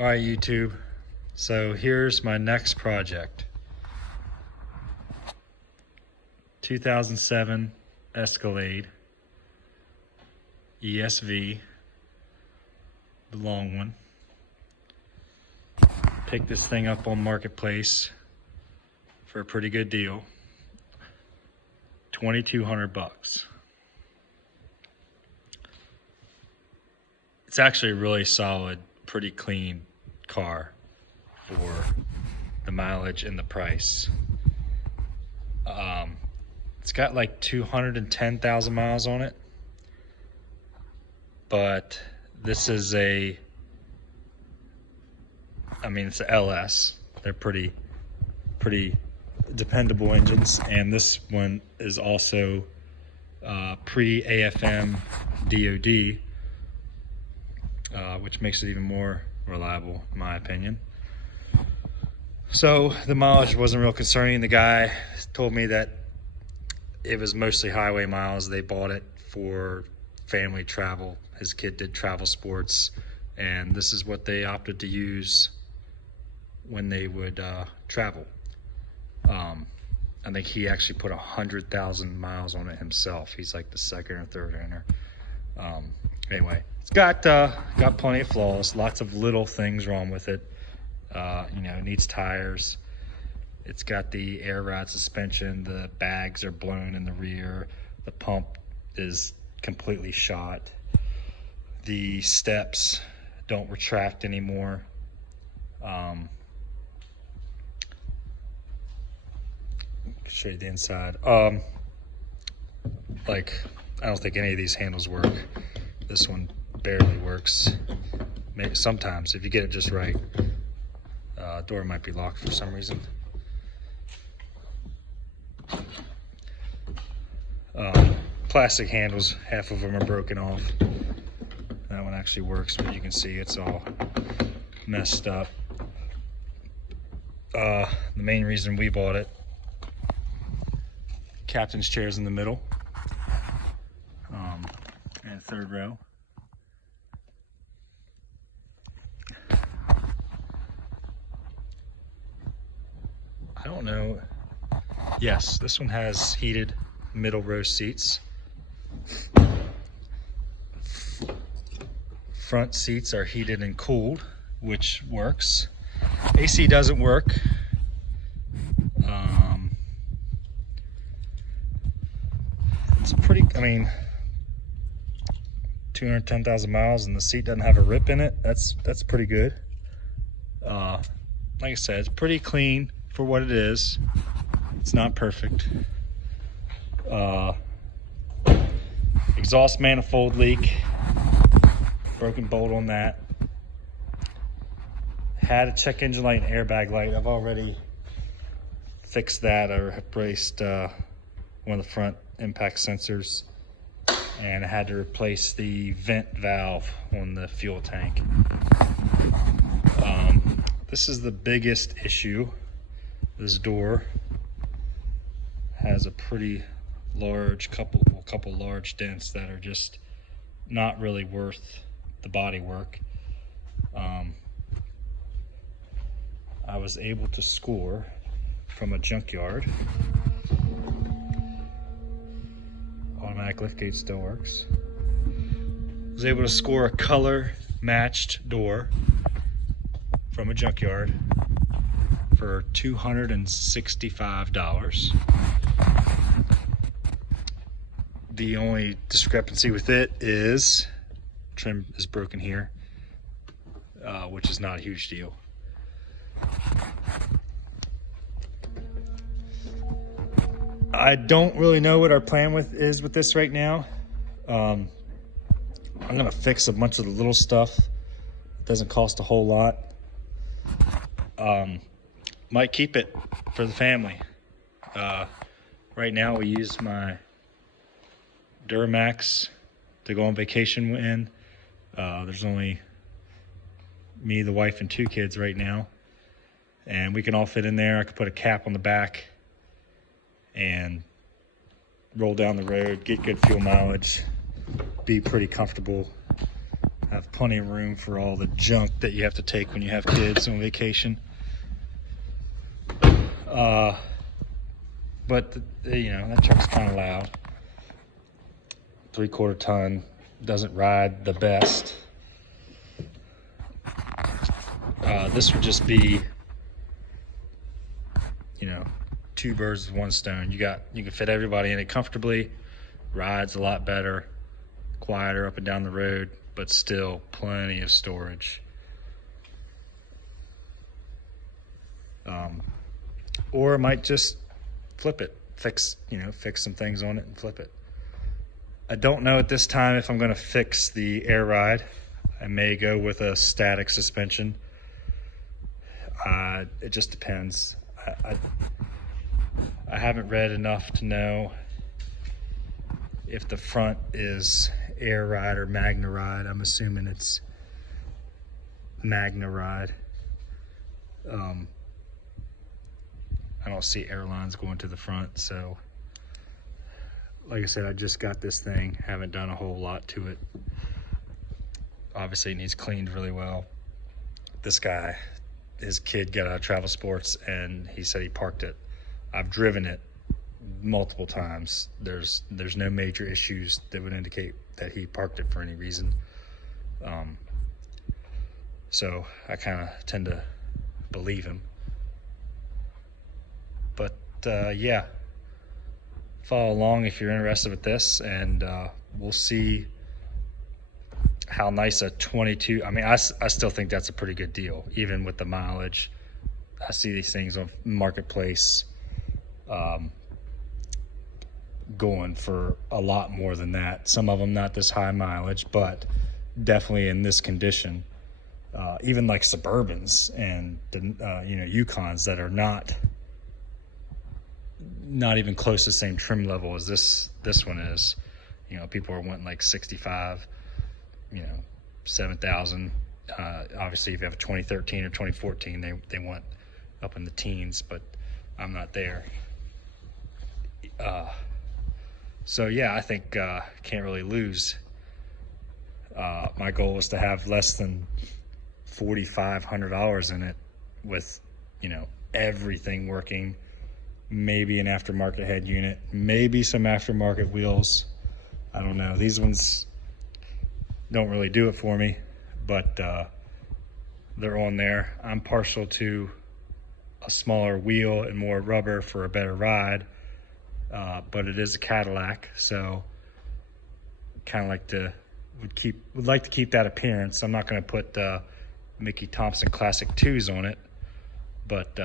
All right, YouTube. So here's my next project. 2007 Escalade ESV, the long one. Picked this thing up on Marketplace for a pretty good deal. $2,200. It's actually a really solid, pretty clean car for the mileage and the price. It's got like 210,000 miles on it, but this is it's a LS. They're pretty dependable engines, and this one is also pre-AFM DOD, which makes it even more reliable in my opinion. So the mileage wasn't real concerning. The guy told me that it was mostly highway miles. They bought it for family travel. His kid did travel sports, and this is what they opted to use when they would travel. I think he actually put 100,000 miles on it himself. He's like the second or third owner. Anyway, it's got plenty of flaws, lots of little things wrong with it. It needs tires. It's got the air ride suspension. The bags are blown in the rear. The pump is completely shot. The steps don't retract anymore. Show you the inside. I don't think any of these handles work. This one barely works. Maybe sometimes if you get it just right. Door might be locked for some reason. Plastic handles, half of them are broken off. That one actually works, but you can see it's all messed up. The main reason we bought it, captain's chairs in the middle, and third row. I don't know. Yes, this one has heated middle row seats. Front seats are heated and cooled, which works. AC doesn't work. It's pretty, 210,000 miles and the seat doesn't have a rip in it. That's pretty good. Like I said, it's pretty clean for what it is. It's not perfect. Exhaust manifold leak, broken bolt on that. Had a check engine light and airbag light. I've already fixed that. I replaced one of the front impact sensors, and I had to replace the vent valve on the fuel tank. This is the biggest issue. This door has a pretty large couple large dents that are just not really worth the body work. I was able to score from a junkyard. Automatic liftgate still works. Was able to score a color matched door from a junkyard for $265. The only discrepancy with it is trim is broken here, which is not a huge deal. I don't really know what our plan is with this right now. I'm gonna fix a bunch of the little stuff. It doesn't cost a whole lot. Might keep it for the family. Right now we use my Duramax to go on vacation in. There's only me, the wife, and 2 kids right now, and we can all fit in there. I could put a cap on the back and roll down the road, get good fuel mileage, be pretty comfortable Have plenty of room for all the junk that you have to take when you have kids on vacation. But you know, that truck's kind of loud. 3/4 ton, doesn't ride the best. This would just be, you know, 2 birds with 1 stone. You can fit everybody in it comfortably. Rides a lot better, quieter up and down the road, but still plenty of storage. Or I might just flip it, fix some things on it and flip it. I don't know at this time if I'm going to fix the air ride. I may go with a static suspension. It just depends. I haven't read enough to know if the front is air ride or Magna ride. I'm assuming it's Magna ride. I don't see airlines going to the front, so like I said, I just got this thing, haven't done a whole lot to it. Obviously it needs cleaned really well. This guy, his kid got out of travel sports and he said he parked it. I've driven it multiple times. There's no major issues that would indicate that he parked it for any reason. So I kind of tend to believe him. But yeah, follow along if you're interested with this, and we'll see how nice a 22. I mean, I still think that's a pretty good deal, even with the mileage. I see these things on Marketplace going for a lot more than that. Some of them not this high mileage, but definitely in this condition. Even like Suburbans and the Yukons that are not even close to the same trim level as this one is. You know, people are wanting like 65, 7,000. Obviously if you have a 2013 or 2014, they want up in the teens, but I'm not there. So yeah, I think can't really lose. My goal was to have less than $4,500 in it with, everything working. Maybe an aftermarket head unit, maybe some aftermarket wheels. I don't know. These ones don't really do it for me, but they're on there. I'm partial to a smaller wheel and more rubber for a better ride, but it is a Cadillac, so kind of would like to keep that appearance. I'm not going to put Mickey Thompson Classic 2s on it, but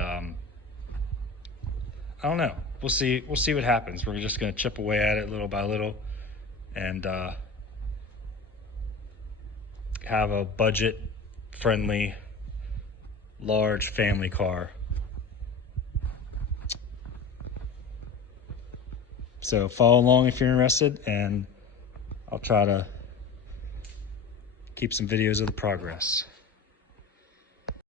I don't know. We'll see what happens. We're just going to chip away at it little by little and have a budget-friendly, large family car. So follow along if you're interested, and I'll try to keep some videos of the progress.